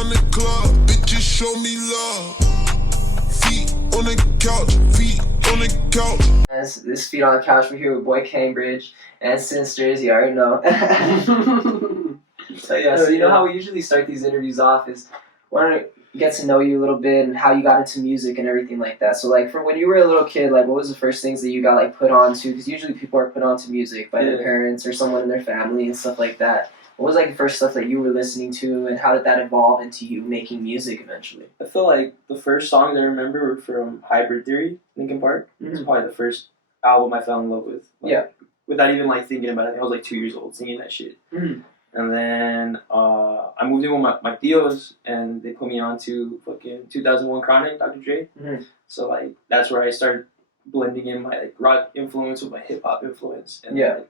around the club, bitches show me love. Feet on the couch, feet on the couch. This Feet on the Couch, we're here with Boycambridge and Sinsterz, you already know. So you know how we usually start these interviews off is want to get to know you a little bit and how you got into music and everything like that. So like from when you were a little kid, like what was the first things that you got like put on to? Because usually people are put on to music by their parents or someone in their family and stuff like that. What was like the first stuff that you were listening to, and how did that evolve into you making music eventually? I feel like the first songs I remember were from Hybrid Theory, Linkin Park. Mm-hmm. It's probably the first album I fell in love with. Like, without even like thinking about it, I was like 2 years old singing that shit. Mm-hmm. And then I moved in with my tios, and they put me on to fucking 2001 Chronic, Dr. Dre. Mm-hmm. So like that's where I started blending in my like rock influence with my hip hop influence. And like,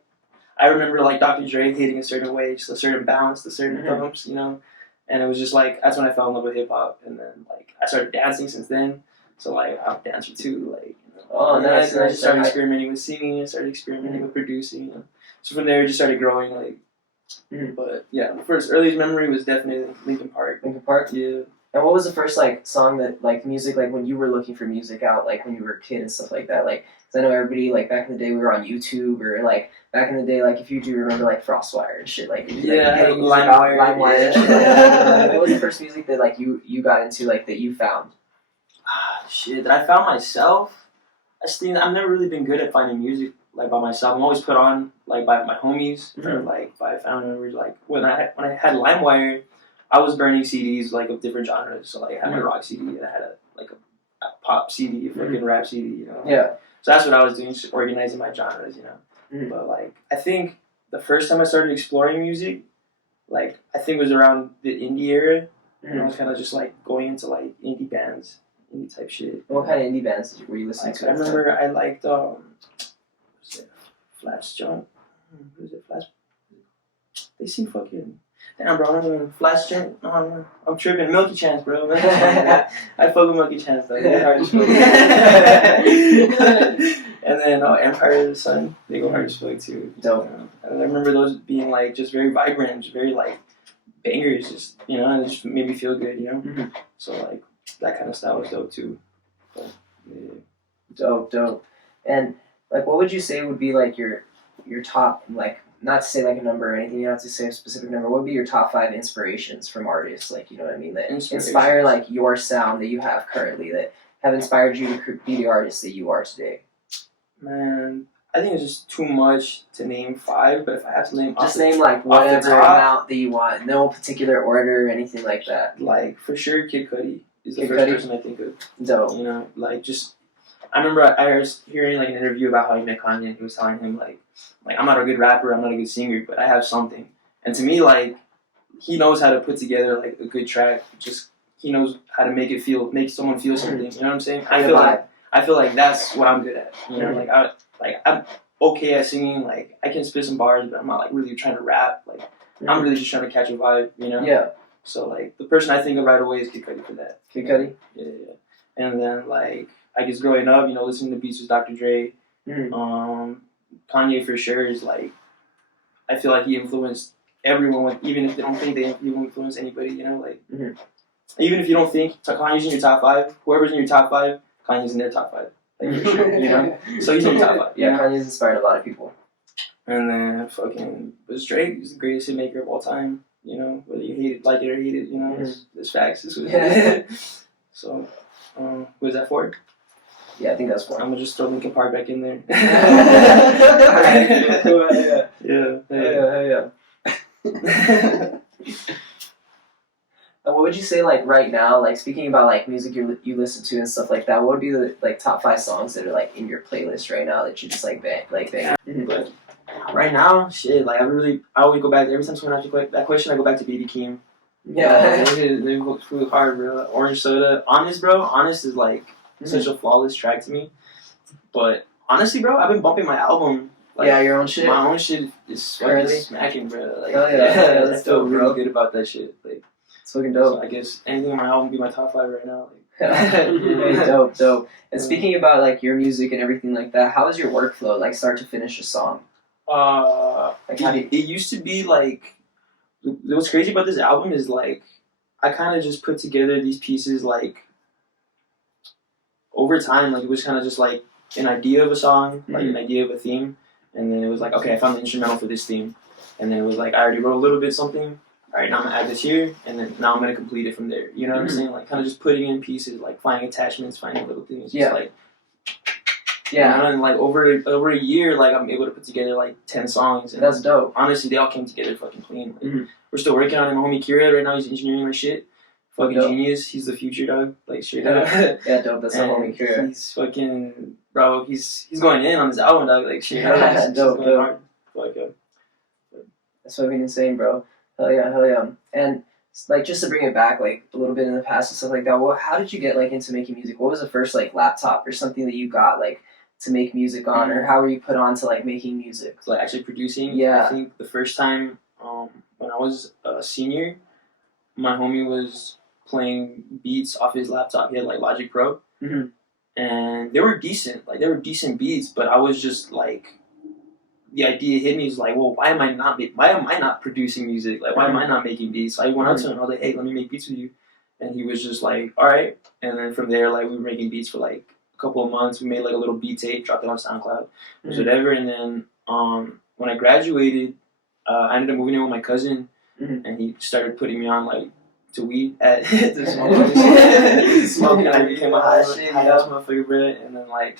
I remember like Dr. Dre hitting a certain way, just a certain bounce, a certain drums, you know. And it was just like that's when I fell in love with hip hop, and then like I started dancing since then. So like I'm a dancer too, like. Nice. I started experimenting with singing. I started experimenting with producing. You know? So from there, it just started growing. Like, but yeah, the first earliest memory was definitely Linkin Park. Linkin Park. Yeah. And what was the first like song that like music like when you were looking for music out like when you were a kid and stuff like that? Like, 'cause I know everybody like back in the day we were on YouTube or like back in the day like if you do remember like Frostwire and shit like LimeWire. And shit like that. What was the first music that like you got into like that you found? Shit, that I found myself. I've never really been good at finding music like by myself. I'm always put on like by my homies or like by family members. Like when I had LimeWire, I was burning CDs like of different genres. So like I had my rock CD and I had a pop CD, a fucking rap CD. You know. Yeah. So that's what I was doing, just organizing my genres. You know. But like I think the first time I started exploring music, like I think it was around the indie era. And I was kind of just like going into like indie bands. Indie type shit. What kind of indie bands were you listening to? I remember I liked Flash John. Who is it? Flash. They seem fucking. Damn, bro. I remember Flash John. Oh, I'm tripping. Milky Chance, bro. I fuck with Milky Chance though. They're hard as fuck. And then Empire of the Sun. They go hard as fuck too. Dope. And I remember those being like just very vibrant, just very like bangers. Just and it just made me feel good. You know. So like. That kind of style was dope too. But, yeah. Dope. And like, what would you say would be like your top like not to say like a number or anything, you don't have to say a specific number. What would be your top 5 inspirations from artists? Like you know what I mean, that inspire like your sound that you have currently that have inspired you to be the artist that you are today. Man, I think it's just too much to name 5. But if I have to name, just name like whatever amount that you want, no particular order or anything like that. Like for sure, Kid Cudi. Is the first person I think of. Dope. You know, like just I remember I was hearing like an interview about how he met Kanye and he was telling him like I'm not a good rapper, I'm not a good singer, but I have something. And to me like he knows how to put together like a good track. Just he knows how to make someone feel something. You know what I'm saying? I feel like that's what I'm good at. You know, I'm okay at singing, like I can spit some bars, but I'm not like really trying to rap. Like I'm really just trying to catch a vibe, you know? Yeah. So, like, the person I think of right away is Kid Cudi for that. Kid Cudi? Yeah. And then, like, I guess growing up, you know, listening to beats with Dr. Dre. Kanye for sure is, like, I feel like he influenced everyone, even if they don't think he influenced anybody, you know? Like, even if you don't think Kanye's in your top 5, whoever's in your top 5, Kanye's in their top 5. Like, for sure, you know? So he's in your top 5. Yeah, Kanye's inspired a lot of people. And then, was Drake. He's the greatest hitmaker of all time. You know, whether you hate it, like it or hate it, you know, it's facts. This was So, what is that for? Yeah, I think that's 4. I'm gonna just throw Linkin Park back in there. Yeah. And what would you say, like right now, like speaking about like music you listen to and stuff like that? What would be the like top 5 songs that are like in your playlist right now that you just like bang? But right now, shit, like I always go back every time someone asks that question. I go back to Baby Keem. Yeah, they work really hard, bro. Orange Soda, Honest, bro. Honest is like such a flawless track to me. But honestly, bro, I've been bumping my album. Like, your own shit. My own shit is fucking smacking, bro. Like, that's I feel dope, really good about that shit. Like, it's fucking dope. So I guess anything on my album would be my top 5 right now. Like. Dope. And speaking about like your music and everything like that, how is your workflow, like start to finish a song? It used to be like, what's crazy about this album is like I kind of just put together these pieces like over time. Like it was kind of just like an idea of a song, like an idea of a theme, and then it was like, okay, I found the instrumental for this theme, and then it was like I already wrote a little bit something. All right, now I'm gonna add this here, and then now I'm gonna complete it from there. You know what I'm saying? Like kind of just putting in pieces, like finding attachments, finding little things. Just like and like over a year, like I'm able to put together like 10 songs. And that's dope. Honestly, they all came together fucking clean. Like, we're still working on it. My homie Kira right now, he's engineering my shit. Fucking dope. Genius. He's the future, dog. Like straight up. Yeah, dope. That's my homie Kira. He's fucking bro. He's going in on this album, dog. Like straight up. Dope. Hard. Like, that's fucking insane, bro. Hell yeah. And like just to bring it back like a little bit in the past and stuff like that. Well, how did you get like into making music? What was the first like laptop or something that you got like to make music on, or how were you put on to like making music? Like actually producing. Yeah. I think the first time when I was a senior, my homie was playing beats off his laptop. He had like Logic Pro, and they were decent. Like they were decent beats, but I was just like, the idea hit me. Is like, well, why am I not producing music? Like, why am I not making beats? So I went up to him. I was like, hey, let me make beats with you, and he was just like, all right. And then from there, like we were making beats for like a couple of months. We made like a little beat tape, dropped it on SoundCloud, whatever. And then when I graduated, I ended up moving in with my cousin, and he started putting me on like to weed at to smoke. And I became a high ass motherfucker, bro. And then like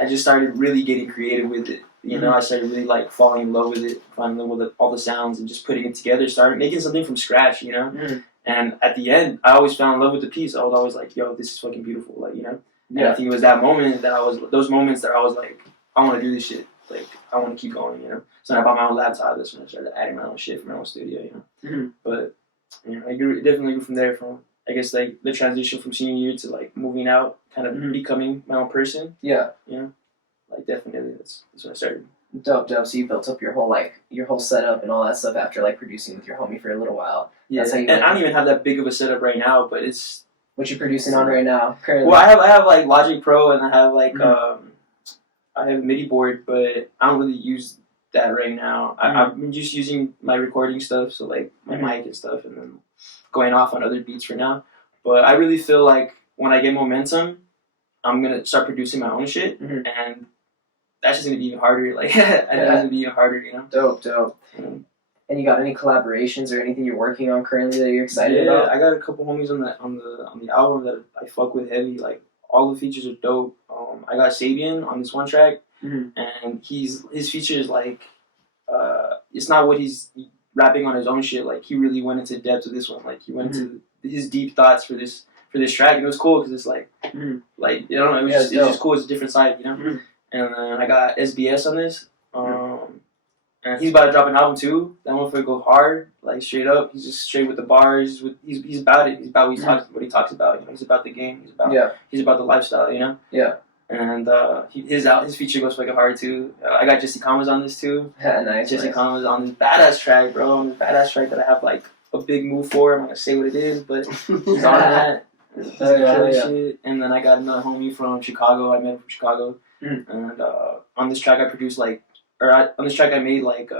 I just started really getting creative with it. You know, I started really like falling in love with it, falling in love with all the sounds and just putting it together. Started making something from scratch, you know. And at the end, I always fell in love with the piece. I was always like, yo, this is fucking beautiful, like, you know. And I think it was that moment that those moments that I was like, I want to do this shit. Like, I want to keep going, you know. So then I bought my own laptop. That's when I started adding my own shit for my own studio, you know. But, you know, definitely grew from there, from, I guess, like, the transition from senior year to, like, moving out, kind of becoming my own person. Yeah. You know, like, definitely, that's when I started. Dope. So you built up your whole setup and all that stuff after, like, producing with your homie for a little while. Yeah, that's how you I don't even have that big of a setup right now, but it's... What you producing on right now, currently? Well, I have like Logic Pro, and I have like I have a MIDI board, but I don't really use that right now. I'm just using my recording stuff, so like my mic and stuff, and then going off on other beats for now. But I really feel like when I get momentum, I'm gonna start producing my own shit, and that's just gonna be even harder. Like, it's gonna be even harder, you know. Dope. And you got any collaborations or anything you're working on currently that you're excited about? Yeah, I got a couple homies on the album that I fuck with heavy. Like all the features are dope. I got Sabian on this one track, and his features like it's not what he's rapping on his own shit. Like he really went into depth with this one. Like he went into his deep thoughts for this track. And it was cool because it's like like you know, it's just cool. It's a different side, you know. And then I got SBS on this. And he's about to drop an album too. That motherfucker go hard, like straight up. He's just straight with the bars. He's about it. He's about what he talks about. You know, he's about the game. He's about the lifestyle. You know. Yeah. And his feature goes fucking hard too. I got Jesse Kama's on this too. Nice. Jesse Kama's on this badass track, bro. On this badass track that I have like a big move for. I'm not gonna say what it is, but he's on that. Shit. And then I got another homie from Chicago. I met him from Chicago. And on this track I produced like. On this track I made like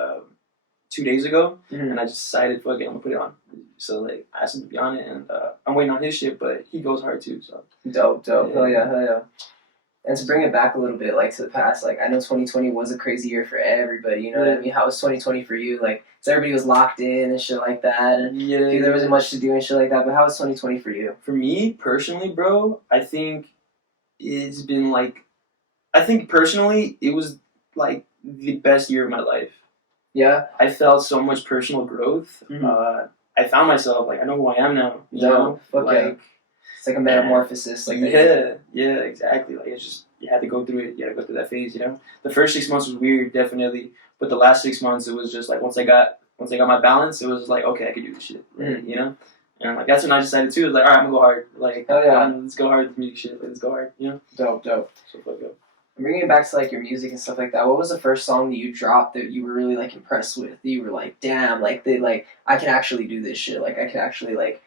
2 days ago, and I just decided, fuck it, I'm gonna put it on. So like I asked him to be on it, and I'm waiting on his shit, but he goes hard too. So dope. Hell yeah. And to bring it back a little bit, like to the past, like I know 2020 was a crazy year for everybody. You know what I mean? How was 2020 for you? Like, so everybody was locked in and shit like that, and there wasn't much to do and shit like that. But how was 2020 for you? For me personally, bro, I think it's been like, I think personally it was like the best year of my life. Yeah, I felt so much personal growth. I found myself, like I know who I am now. You know, like it's like a metamorphosis. Like yeah, exactly. Like it's just you had to go through it. You had to go through that phase. You know, the first 6 months was weird, definitely, but the last 6 months it was just like once I got my balance, it was just like okay, I could do this shit. You know, and like that's when I decided too. It was like all right, I'm gonna go hard. Like let's go hard with the music shit. Let's go hard. You know, dope. So fuck up. Bringing it back to like your music and stuff like that, what was the first song that you dropped that you were really like impressed with? That you were like, damn, like I can actually do this shit. Like I can actually like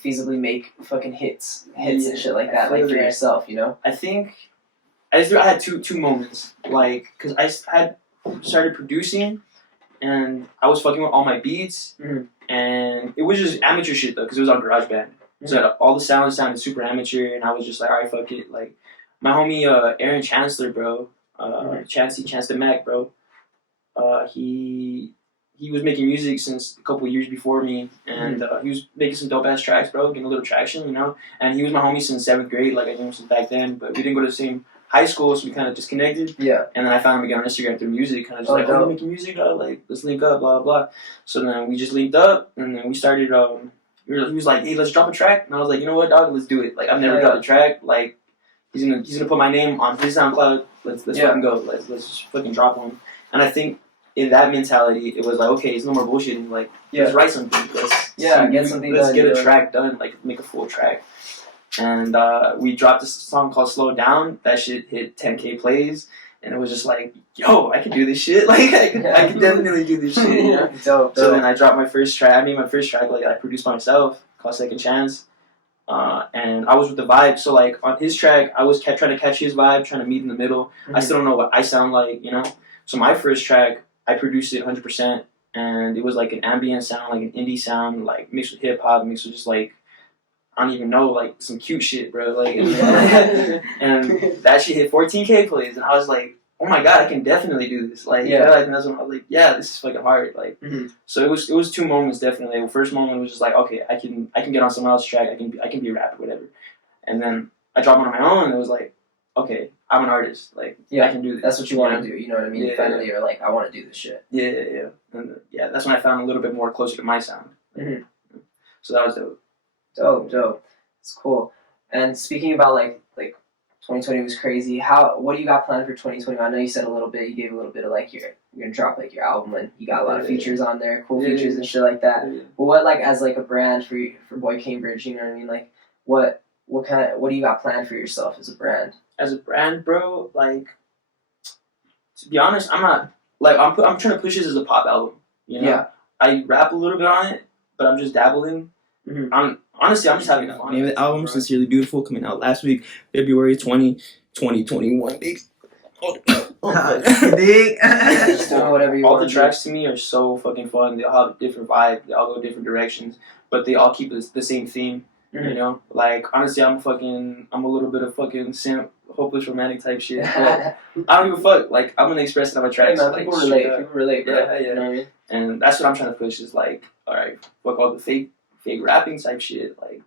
feasibly make fucking hits and shit like that, like for yourself, you know? I think I had two moments, like because I had started producing, and I was fucking with all my beats, and it was just amateur shit though, because it was on GarageBand. So all the sounds sounded super amateur, and I was just like, all right, fuck it. Like my homie Aaron Chancellor, bro, Chance the Mac, bro. He was making music since a couple years before me, and he was making some dope ass tracks, bro, getting a little traction, you know. And he was my homie since 7th grade, like I knew him since back then, but we didn't go to the same high school, so we kind of disconnected. Yeah. And then I found him again on Instagram through music, kind of just like, oh, you're making music, like let's link up, blah blah. So then we just linked up, and then we started. He was like, hey, let's drop a track, and I was like, you know what, dog, let's do it. Like I've never dropped a track, like he's gonna put my name on his SoundCloud. Let's fucking go. Let's just fucking drop one. And I think in that mentality, it was like, okay, it's no more bullshitting. Like, let's write something. Let's get something done. Let's get a track done. Like, make a full track. And we dropped this song called "Slow Down." That shit hit 10K plays, and it was just like, yo, I can do this shit. Like, I can definitely do this shit. You know? Dope. So then I dropped my first track. I made my first track, like I produced myself, called "Second Chance." And I was with the vibe. So like on his track, I was trying to catch his vibe, trying to meet in the middle. I still don't know what I sound like, you know. So my first track, I produced it 100%, and it was like an ambient sound, like an indie sound, like mixed with hip hop, mixed with just like, I don't even know, like some cute shit, bro. Like, and that shit hit 14K plays, and I was like, oh my god, I can definitely do this. Like, you know, and that's when I was like, yeah, this is fucking hard. Like, so it was two moments definitely. The first moment was just like, okay, I can get on someone else's track, I can be a rapper, whatever. And then I dropped one on my own, and it was like, okay, I'm an artist. Like, I can do this. That's what you want to do. You know what I mean? Finally, you're like, I want to do this shit. Yeah. And that's when I found a little bit more closer to my sound. So that was dope. Dope. It's cool. And speaking about like 2020 was crazy. What do you got planned for 2021? I know you said a little bit. You gave a little bit of like you're gonna drop like your album, and you got a lot of features on there, cool features and shit like that. But what like as like a brand for Boycambridge? You know what I mean? Like what do you got planned for yourself as a brand? As a brand, bro, like, to be honest, I'm not, like, I'm trying to push this as a pop album, you know? Yeah. I rap a little bit on it, but I'm just dabbling. Honestly, I'm just having fun. Name of the album, Sincerely Beautiful, coming out last week, February 2021, big. Big. Just doing whatever you all want. All the tracks to me are so fucking fun. They all have a different vibe. They all go different directions, but they all keep the same theme. You know, like honestly, I'm a little bit of fucking simp, hopeless romantic type shit. But I don't give a fuck. Like I'm gonna express it on my tracks. Hey, man, people relate, bro. Yeah. You know what I mean? And that's what I'm trying to push. Is like, all right, fuck all the fake rapping type shit. Like,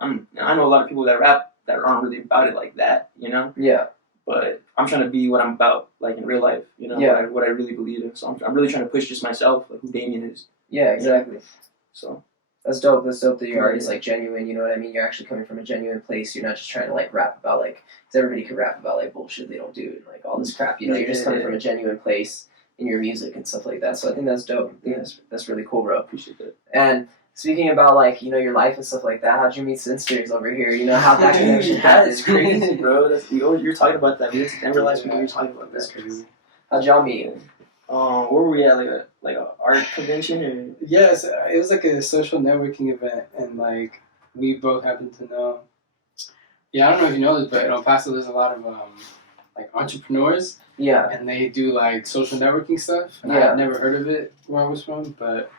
I know a lot of people that rap that aren't really about it like that. You know? Yeah. But I'm trying to be what I'm about, like in real life. You know? What I really believe in. So I'm really trying to push just myself, like who Damien is. Yeah, exactly. So. That's dope. That's dope that your art is like genuine. You know what I mean? You're actually coming from a genuine place. You're not just trying to like rap about like, because everybody could rap about like bullshit they don't do and like all this crap. You know, you're just coming from a genuine place in your music and stuff like that. So I think that's dope. I think that's really cool, bro. Appreciate that. And speaking about like, you know, your life and stuff like that, how'd you meet Sinsterz over here? You know, how that connection happened? It's crazy, bro. You're talking about that. We didn't realize we were talking about that. That's crazy. How'd y'all meet? Where were we at? Like a art convention or? Yes, it was like a social networking event, and like we both happened to know. Yeah, I don't know if you know this, but in El Paso there's a lot of like entrepreneurs. Yeah. And they do like social networking stuff. And I had never heard of it where I was from, but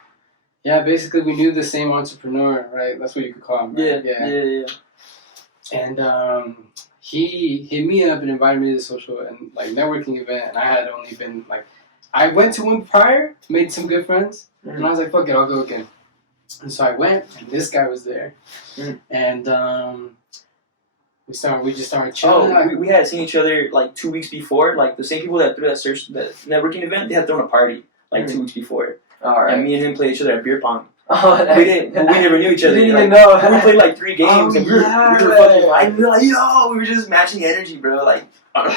yeah, basically we knew the same entrepreneur, right? That's what you could call him. Right? Yeah. And he hit me up and invited me to the social and like networking event, and I had only been like. I went to one prior, made some good friends, and I was like, fuck it, I'll go again. And so I went, and this guy was there. And we just started chilling. Oh, we had seen each other like 2 weeks before. Like the same people that threw that networking event, they had thrown a party like 2 weeks before. All right. And me and him played each other at beer pong. Oh, we never knew each other. We didn't even know. We played like 3 games, and we were fucking vibing. We were like, yo, we were just matching energy, bro. Like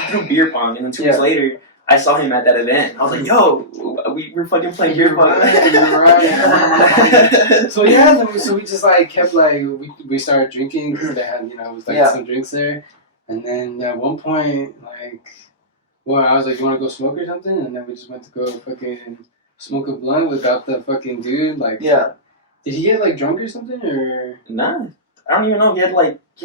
through beer pong, and then 2 weeks later. I saw him at that event. I was like, yo, we were fucking playing beer pong. Right. So we just like kept like, we started drinking because they had, you know, it was like some drinks there. And then at one point, like, I was like, you want to go smoke or something? And then we just went to go fucking smoke a blunt without the fucking dude. Like, did he get like drunk or something or? Nah. I don't even know. He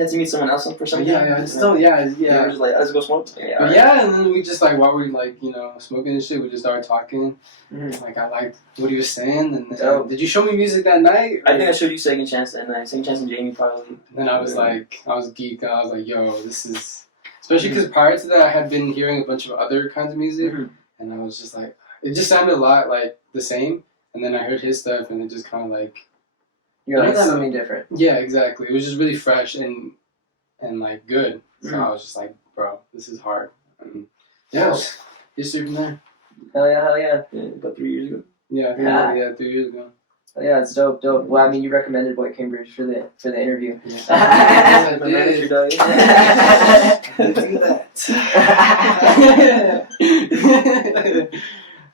had to meet someone else for something. Yeah, I just don't. Yeah. We were just like, let's go smoke. Yeah, But yeah, and then we just like while we like smoking and shit, we just started talking. Mhm. Like I liked what he was saying, and Dope. did you show me music that night? I think I showed you Second Chance that night. Second Chance and Jamie probably. And then I was geeked. I was like, yo, this is especially because prior to that I had been hearing a bunch of other kinds of music, and I was just like, it just sounded a lot like the same. And then I heard his stuff, and it just kind of like. You're like, Nice. something different. Yeah, exactly. It was just really fresh and like good. So Mhm. I was just like, bro, this is hard. And yeah, history from there. Hell yeah, hell yeah. Yeah, about 3 years ago. Yeah, I think 3 years ago. Hell yeah, it's dope. Well, I mean, you recommended Boycambridge for the interview. Yeah. My manager does. Do that.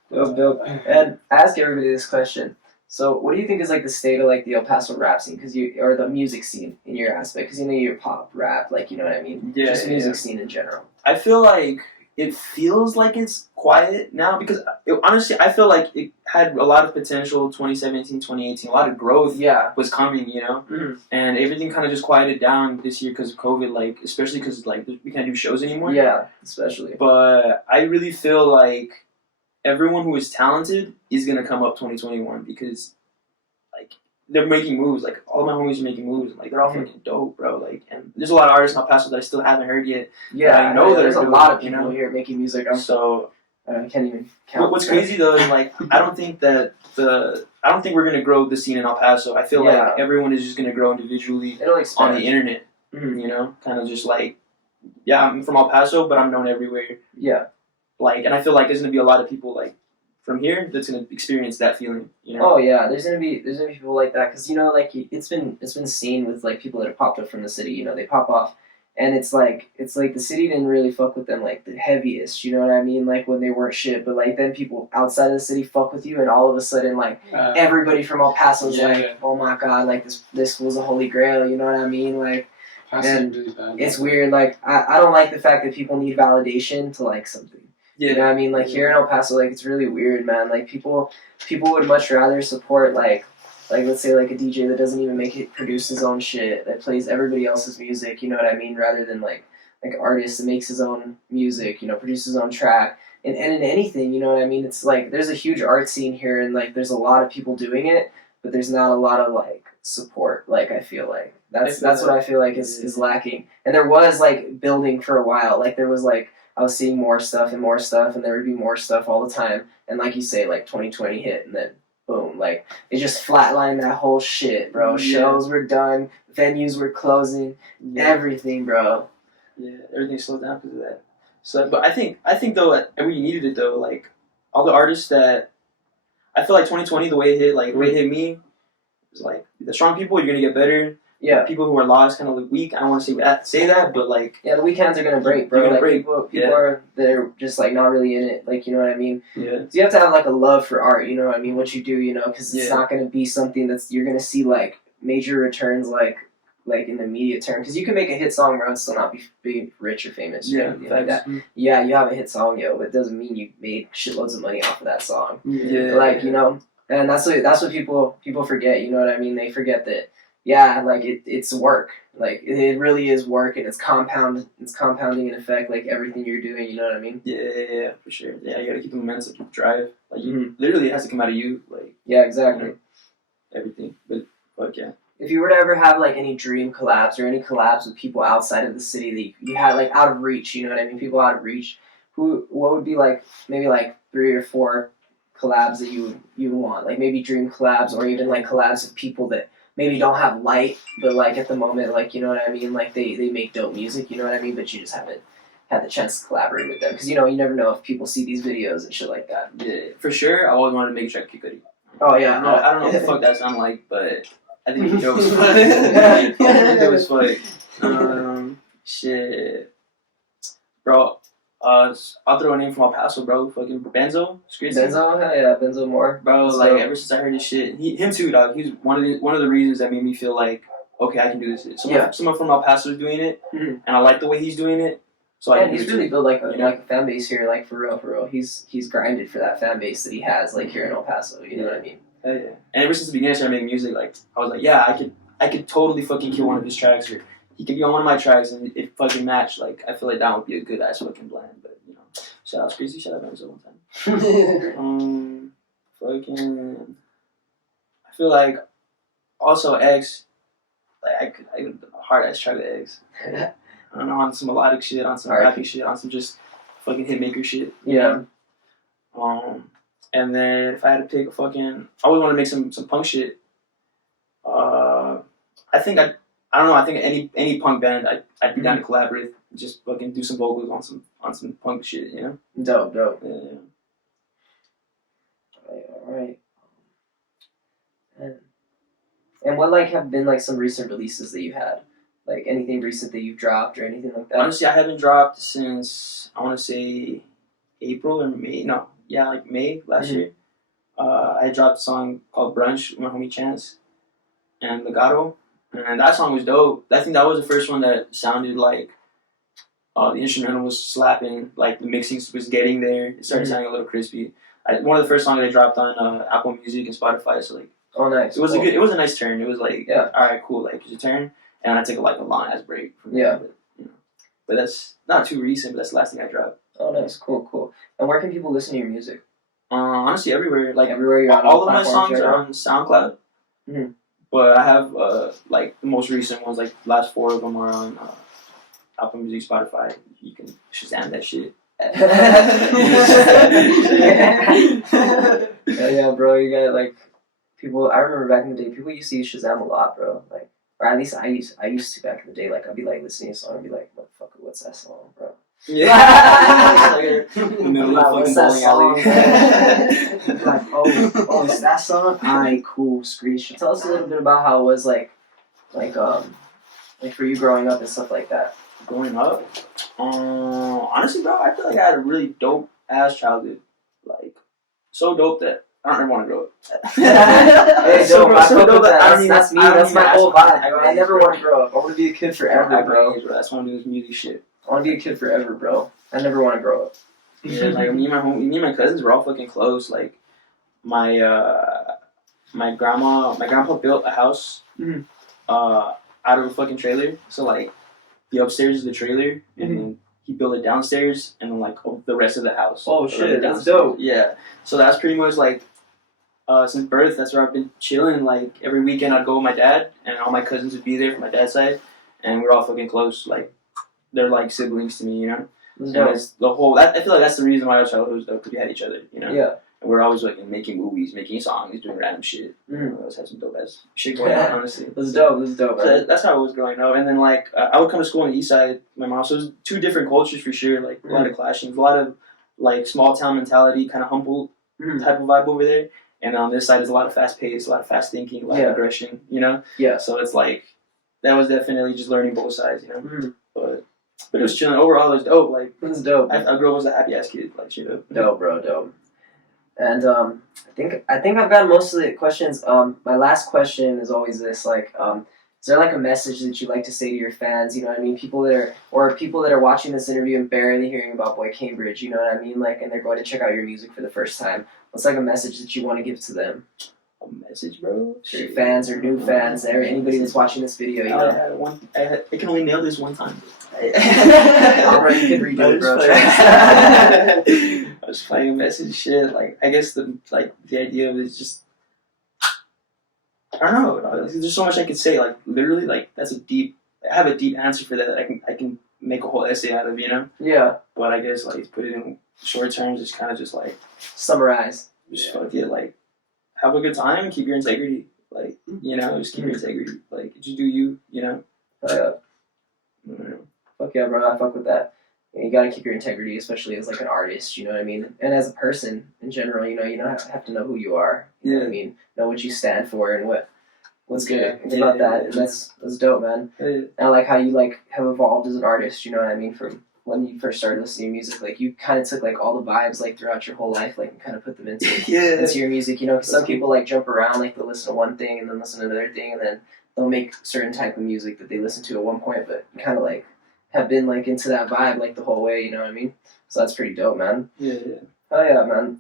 Dope. And I ask everybody this question. So, what do you think is like the state of like the El Paso rap scene, or the music scene in your aspect? Because you're pop rap, like you know what I mean. Yeah, Just music scene in general. I feel like it feels like it's quiet now because honestly, I feel like it had a lot of potential. 2017, 2018, a lot of growth Yeah. was coming, Mhm. and everything kind of just quieted down this year because of COVID. Like, especially because like we can't do shows anymore. Yeah, especially. But I really feel like everyone who is talented is gonna come up 2021 because like they're making moves. Like all my homies are making moves. And, like they're all fucking dope, bro. Like, and there's a lot of artists in El Paso that I still haven't heard yet. Yeah, I know there's a they're lot of doing it, people here making music. So I can't even count. what's crazy though is like I don't think we're gonna grow the scene in El Paso. I feel Yeah. like everyone is just gonna grow individually It'll on expand. the internet. Mhm. You know, kind of just like, yeah, I'm from El Paso, but I'm known everywhere. Yeah. Like, and I feel like there's gonna be a lot of people like from here that's gonna experience that feeling. You know? Oh yeah, there's gonna be people like that because like it's been seen with like people that have popped up from the city. They pop off, and it's like the city didn't really fuck with them like the heaviest. You know what I mean? Like when they weren't shit, but like then people outside of the city fuck with you, and all of a sudden like everybody from El Paso's like, oh my god, like this was a holy grail. You know what I mean? Like, and really bad. it's weird. Like I don't like the fact that people need validation to like something. Yeah. You know what I mean? Like here in El Paso, like it's really weird, man. Like people would much rather support like let's say like a DJ that doesn't even produce his own shit, that plays everybody else's music, you know what I mean, rather than like an artist that makes his own music, produces his own track. And in anything, you know what I mean? It's like there's a huge art scene here and like there's a lot of people doing it, but there's not a lot of like support. Like I feel like that's what I feel like is lacking. And there was like building for a while. Like there was like I was seeing more stuff, and there would be more stuff all the time. And like you say, like 2020 hit, and then boom, like it just flatlined that whole shit, bro. Yeah. Shows were done, venues were closing, everything, bro. Yeah, everything slowed down because of that. So, but I think though, we needed it though. Like all the artists that I feel like 2020, the way it hit me, was like the strong people, you're gonna get better. Yeah. People who are lost, kind of like weak. I don't want to say that, but like the weekends are gonna break, bro. They're gonna like break. People are they're just like not really in it, like you know what I mean. Yeah. So you have to have like a love for art, you know what I mean? What you do, because it's Yeah. not gonna be something that's you're gonna see like major returns like in the immediate term. Because you can make a hit song, bro, and still not be rich or famous. Or anything like that. Yeah, you have a hit song, but it doesn't mean you made shitloads of money off of that song. Yeah. Like and that's what people forget. You know what I mean? They forget that. Yeah, like it's work. Like it really is work, and it's compounding in effect, like everything you're doing. You know what I mean? Yeah, for sure. Yeah, you gotta keep the momentum, keep the drive. Like literally, it has to come out of you. Like Yeah, exactly. Everything, but yeah. If you were to ever have like any dream collabs or any collabs with people outside of the city that you had like out of reach, you know what I mean? People out of reach. What would be like maybe like 3 or 4 collabs that you would want? Like maybe dream collabs, or even like collabs with people that maybe don't have light, but like at the moment, like you know what I mean? Like they make dope music, you know what I mean? But you just haven't had the chance to collaborate with them because you never know if people see these videos and shit like that. Yeah, for sure. I always wanted to make a track with Kid Cudi. Oh yeah, I don't know what the fuck that sound like, but I think he jokes. It was funny. Shit, bro. I'll throw a name from El Paso, bro. Fucking Benzo. Benzo, hell yeah, Benzo Moore. Bro, like ever since I heard his shit, him too, dog. He's one of the reasons that made me feel like, okay, I can do this. Someone from El Paso is doing it, and I like the way he's doing it. So and he's really built like a fan base here, like for real. He's grinded for that fan base that he has, like here in El Paso. You know what I mean? Yeah. And ever since the beginning, I started making music. Like I was like, yeah, I could totally fucking kill one of his tracks, or he could be on one of my tracks and it fucking match. Like, I feel like that would be a good ass fucking blend. But you know, shout out Crazy, shout out Benzo one time. Fucking, I feel like also X. Like I could hard ass track with X. I don't know, on some melodic shit, on some rapping shit, on some just fucking hitmaker shit. Yeah. And then if I had to pick a fucking, I would want to make some punk shit. I think I don't know. I think any punk band I'd be down to collaborate, just fucking do some vocals on some punk shit, you know. Dope. Yeah. All right. And what like have been like some recent releases that you had, like anything recent that you've dropped or anything like that? Honestly, I haven't dropped since I want to say April or May. No, yeah, like May last year. I dropped a song called Brunch with my homie Chance and Legato. And that song was dope. I think that was the first one that sounded like the instrumental was slapping, like the mixing was getting there. It started sounding a little crispy. One of the first songs I dropped on Apple Music and Spotify. So like, oh nice. It was it was a nice turn. It was like, yeah, all right, cool. Like it's a turn, and I took like a long ass break. From yeah, but, you know, but that's not too recent. But that's the last thing I dropped. Oh nice, cool. And where can people listen to your music? Honestly, everywhere. Like everywhere you're on all of my songs are on SoundCloud. Mm-hmm. But I have like the most recent ones, like the last 4 of them are on Apple Music, Spotify. You can Shazam that shit. Yeah, bro, you got like people. I remember back in the day, people used to use Shazam a lot, bro. Like, or at least I used to back in the day. Like, I'd be like listening to a song and be like, "Motherfucker, what's that song, bro?" Yeah. Like, in the middle of the fucking bowling alley. Like, oh, it's that song? Alright, cool, screenshot. Tell us a little bit about how it was like for you growing up and stuff like that. Growing up? Honestly, bro, I feel like I had a really dope ass childhood. Like, so dope that I don't ever want to grow up. Hey, so dope, that's me, that's my whole vibe. I never want to grow up. I want to be a kid forever, bro. That's why I'm doing this music shit. I want to be a kid forever, bro. I never want to grow up. Yeah, like me and my cousins were all fucking close. Like my grandpa built a house out of a fucking trailer. So like the upstairs is the trailer, and then he built it downstairs, and then like the rest of the house. Oh shit, that's dope. Yeah, so that's pretty much like since birth. That's where I've been chilling. Like every weekend I'd go with my dad, and all my cousins would be there from my dad's side, and we're all fucking close. Like they're like siblings to me, you know. And it's the whole. I feel like that's the reason why our childhood was dope, because we had each other, you know. Yeah. And we're always like making movies, making songs, doing random shit. We always had some dope ass shit going on, honestly. That's dope. So that's how I was growing up. And then like I would come to school on the east side. My mom, so it was 2 different cultures for sure. Like a lot of clashing, a lot of like small town mentality, kind of humble type of vibe over there. And on this side is a lot of fast pace, a lot of fast thinking, a lot of aggression, you know. Yeah. So it's like that was definitely just learning both sides, you know. But it was chilling. Overall, it was dope. Like it was dope. I grew up as a happy ass kid. Like shit up. Dope, bro. Dope. And I think I've got most of the questions. My last question is always this: like, is there like a message that you'd like to say to your fans? You know what I mean? People that are watching this interview and barely hearing about Boycambridge. You know what I mean? Like, and they're going to check out your music for the first time. What's like a message that you want to give to them? A message, bro? For your fans or new fans, or anybody that's watching this video, you know? I can only nail this one time. Alright, you can redo it, bro. I was playing a message shit. Like, I guess the idea of it is just, I don't know. There's so much I could say. Like, literally, like I have a deep answer for that. I can make a whole essay out of, you know? Yeah. But I guess, like, put it in short terms, it's kind of just like, summarize. Just fuck it, like, have a good time and keep your integrity. Like, you know, just keep your integrity. Like, just do you, you know? Fuck yeah, bro. I fuck with that. You gotta keep your integrity, especially as like an artist, you know what I mean? And as a person in general, you have to know who you are. You know what I mean? Know what you stand for and what's good about that. And that's dope, man. And I like how you like have evolved as an artist, you know what I mean? From when you first started listening to music, like you kind of took like all the vibes like throughout your whole life, like and kind of put them into your music, you know? Because some people like jump around, like they'll listen to one thing and then listen to another thing, and then they'll make certain type of music that they listen to at one point, but kind of like have been like into that vibe like the whole way, you know what I mean? So that's pretty dope, man. Yeah. Oh yeah, man.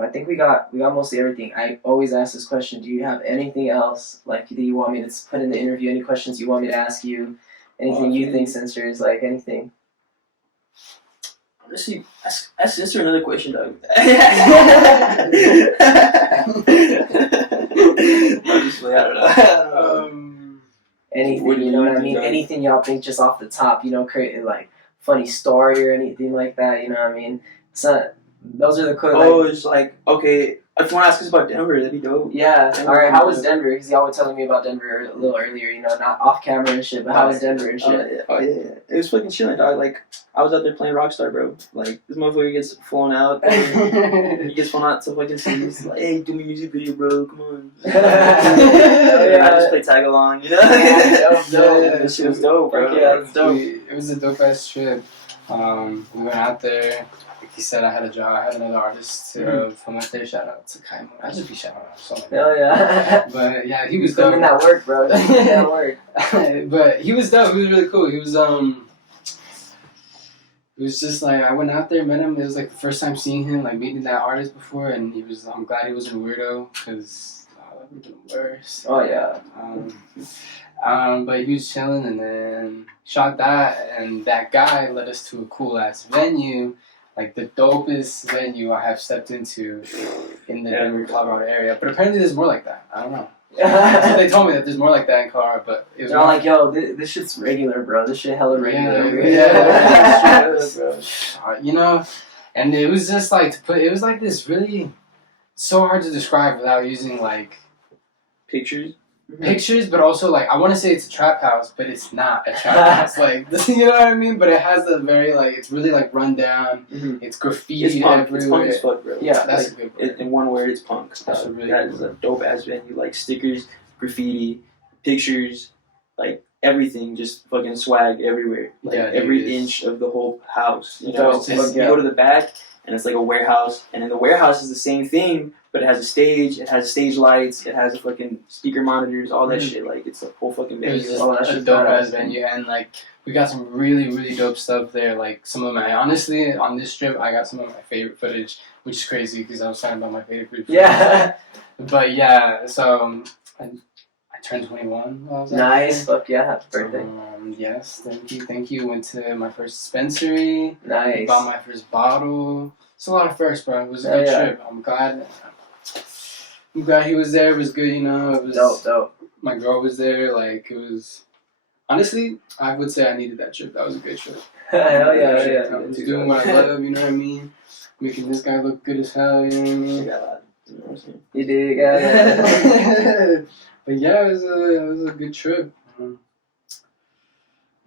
I think we got mostly everything. I always ask this question: do you have anything else like that you want me to put in the interview? Any questions you want me to ask you? Anything you think, Sinsterz, like anything? Honestly, ask Sister another question, dog. Obviously, I don't know. Anything, What do you know what I you mean? think? Anything y'all think just off the top, you know, create like funny story or anything like that, you know what I mean? So those are the cool. Oh, it's like, okay, if you want to ask us about Denver, that'd be dope. Yeah. Denver, All right. How was Denver. Denver? Because y'all were telling me about Denver a little earlier. You know, not off camera and shit. But how was Denver and shit? Oh yeah. It was fucking chilling, dog. Like, I was out there playing Rockstar, bro. Like, this motherfucker gets flown out. He gets flown out to fucking cities. Like, hey, do me a music video, bro. Come on. Yeah. I just play tag along, you know. Dope. This shit was dope, bro. Yeah, it's dope. It was a dope ass trip. We went out there. Like he said, I had a job. I had another artist to film out there. Shout out to Kaimo. I just be shouting out so many. Hell yeah. But yeah, he was Putting in dope. that work, bro. Putting in that work. But he was dope. He was really cool. He was It was just like I went out there, met him. It was like the first time seeing him, like meeting that artist before, and he was. I'm glad he wasn't a weirdo because that would have been worse. Oh yeah. But he was chilling, and then shot that, and that guy led us to a cool ass venue, like the dopest venue I have stepped into in the Denver, Colorado area. But apparently, there's more like that. I don't know. So they told me that there's more like that in Colorado, but it was They're all like, yo, this shit's regular, bro. This shit hella regular. Yeah. You know, and it was just like it was like this really so hard to describe without using like Pictures. pictures, but also like I want to say it's a trap house, but it's not a trap house. Like you know what I mean? But it has a very like it's really like run down. Mm-hmm. It's graffiti It's punk. everywhere. It's punk as fuck, bro. Yeah, That's Like, a good word. in one word, it's punk. That's a really that good is a dope ass venue. Like stickers, graffiti, pictures, like everything, just fucking swag everywhere. Like Yeah, dude, every it's- inch of the whole house. You know, Dope. it's just, Yeah. you go to the back and it's like a warehouse, and in the warehouse is the same thing, but it has a stage, it has stage lights, it has fucking speaker monitors, all that shit. Like it's a whole fucking It was venue. just Oh, that a shit's dope badass, ass venue, and like we got some really dope stuff there. Like some of my honestly on this trip, I got some of my favorite footage, which is crazy because I was talking about my favorite footage. Yeah. But yeah, so I turned 21. While I was out Nice. there. Fuck yeah. Happy birthday. Yes, thank you. Went to my first dispensary. Nice. Bought my first bottle. It's a lot of firsts, bro. It was a Oh, good yeah. trip. I'm glad he was there. It was good, you know. It was Dope. My girl was there. Like it was. Honestly, I would say I needed that trip. That was a good trip. Hell yeah. I was doing what I love. You know what I mean. Making this guy look good as hell. You know what I mean. You know what I'm saying? You did, yeah. But yeah, it was a good trip.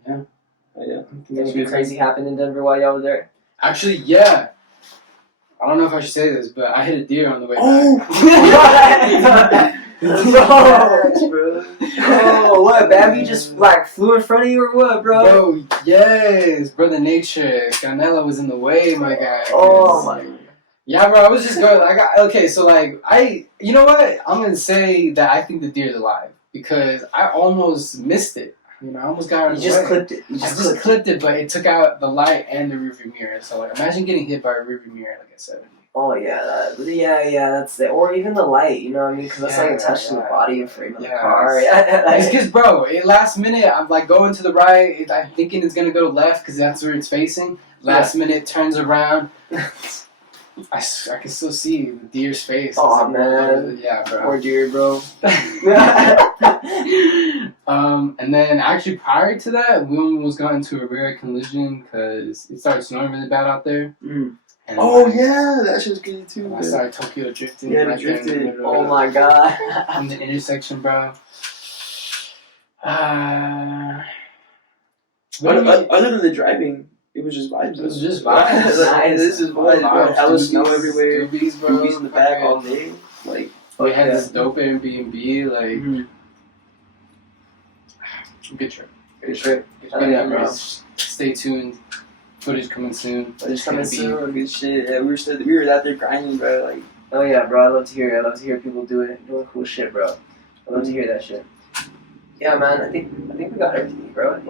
Yeah. Oh, yeah. Anything crazy happened in Denver while y'all were there? Actually, yeah. I don't know if I should say this, but I hit a deer on the way back. Oh, what? Bambi just like flew in front of you or what, bro? Bro, yes, brother nature. Canela was in the way, my guy. Oh my. Yeah, bro. I was just going. So like, you know what? I'm gonna say that I think the deer's alive because I almost missed it. You know, I almost got it. You just clipped it. You I just just clipped it, but it took out the light and the rearview mirror. So like, imagine getting hit by a rearview mirror like at 70. Oh yeah, that's it. Or even the light, you know what I mean? Because that's like attached to the body frame of the car. It's because, bro, last minute I'm like going to the right. I'm thinking it's gonna go left because that's where it's facing. Last minute turns around. I can still see the deer's face. Oh man, yeah, bro. Poor deer, bro. And then actually prior to that, we almost got into a rear collision because it started snowing really bad out there. Mm. And Oh yeah, that shit was good too. I started Tokyo drifting. Yeah, right there in the drifted. middle Oh of my god. in the intersection, bro. Other than the driving, it was just vibes. It was just Like, vibes. Nice. This is vibes, bro. Hella snow everywhere. Doobies, bro. Doobies in the back all day. Like, We had Yeah. this dope Airbnb, like Mhm. good trip. Good trip. Good Oh, yeah, memories. Stay tuned. Footage coming soon. It's coming soon. good shit. Yeah, we were out there grinding, bro. Like, Oh yeah, bro. I love to hear it. I love to hear people doing cool shit, bro. I love to hear that shit. Yeah, man. I think we got everything, bro.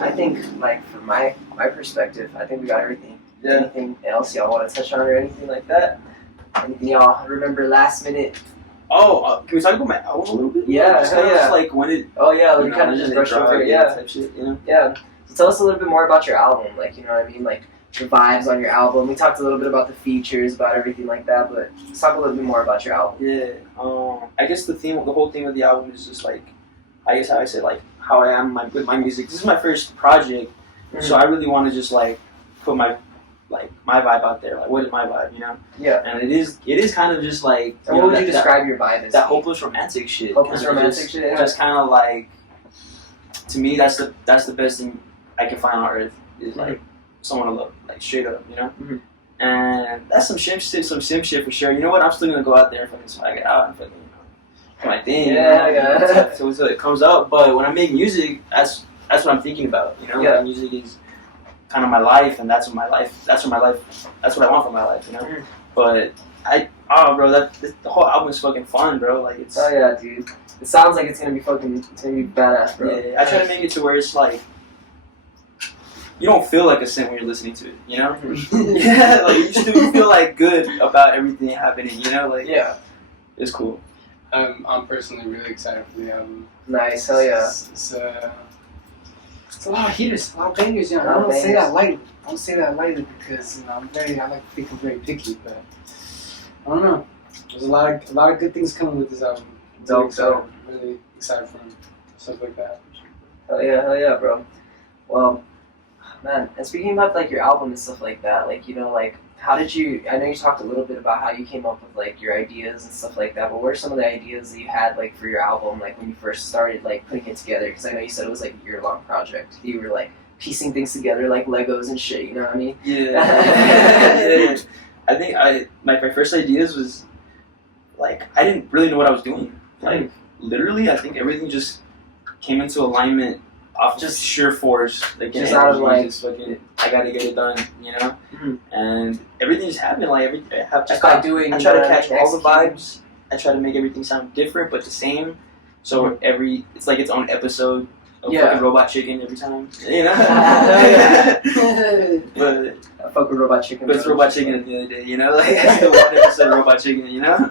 I think like from my perspective, I think we got everything. yeah. Anything else y'all want to touch on or anything like that? Anything y'all remember last minute? Oh, can we talk about my album a little bit? Yeah, Just hell kinda yeah. just like when it, Oh yeah, you we know, kind of when just it brushed over dropped, it. Yeah, type shit, you know. yeah. So tell us a little bit more about your album. Like, you know what I mean? Like the vibes on your album. We talked a little bit about the features, about everything like that. But let's talk a little bit more about your album. Yeah. I guess the whole theme of the album is just like, I guess how I said like how I am with my music. This is my first project, so I really want to just like put my vibe out there. Like, what is my vibe, you know? Yeah. And it is kind of just like. And what would you describe your vibe as? That hopeless romantic shit. Hopeless romantic shit. Yeah. Just kind of like, to me, that's the best thing I can find on earth is like someone to love, like straight up, you know. Mm-hmm. And that's some sim shit for sure. You know what? I'm still gonna go out there and fucking swag it out and fucking do my thing. Yeah, you know? yeah. So it comes up. But when I make music, that's what I'm thinking about. You know, Yeah. like, music is kind of my life, and that's what I want for my life. You know. Mhm. But bro, the whole album is fucking fun, bro. Like it's. Oh yeah, dude. It sounds like it's gonna be badass, bro. Yeah, I try to make it to where it's like you don't feel like a sin when you're listening to it, you know? Yeah, like you feel like good about everything happening, you know? Like Yeah. it's cool. I'm personally really excited for the album. Nice. Hell yeah. It's a lot of heaters, a lot of bangers, you know. A lot I of don't say bangers. that lightly. I don't say that lightly because you know I like to think I'm very picky, but I don't know. There's a lot of good things coming with this album. Dope. Really excited for stuff like that. Hell yeah, bro. Well, man, and speaking about like your album and stuff like that, like, you know, like how did you? I know you talked a little bit about how you came up with like your ideas and stuff like that. But what are some of the ideas that you had like for your album, like when you first started like putting it together? Because I know you said it was like a year-long project. You were like piecing things together like Legos and shit. You know what I mean? Yeah. I think my first ideas was like I didn't really know what I was doing. Like literally, I think everything just came into alignment off just sheer force. Like just out of like, just fucking, I gotta get it done, you know. Mhm. And everything just happened. Like just by doing. I try to you know, catch all the executing. vibes. I try to make everything sound different but the same. So it's like its own episode of fucking Robot Chicken every time, you know. But I fuck with Robot Chicken. it's Robot Chicken at the end of the day, you know. Like it's the one episode of Robot Chicken, you know.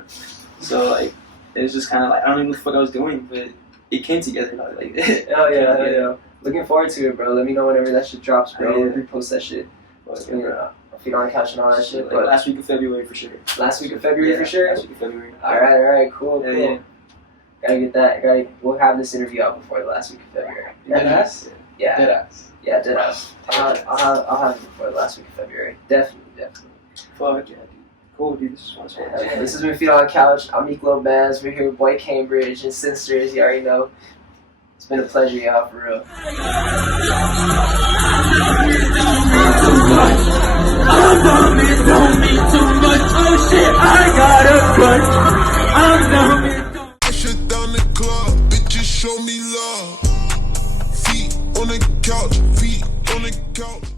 So like it was just kind of like I don't even know what the fuck I was doing, but it came together like. Hell yeah. Looking forward to it, bro. Let me know whenever that shit drops, bro. Yeah. Repost that shit. Feet on couch and all that shit. Like But last week of February for sure. last week of February for sure. Last week of February. All right, cool. Yeah. Gotta get that. We'll have this interview out before the last week of February. Deadass? Yeah. Deadass. Yeah, deadass. I'll have it before the last week of February. Definitely. Fuck yeah, dude. Cool, dude. This is fun. This has been Feet on Couch. I'm Miklo Baz. We're here with Boycambridge and Sinsterz. You already know. It's been a pleasure, y'all, for real. I shut down the club, bitches show me love. Feet on the couch, feet on the couch.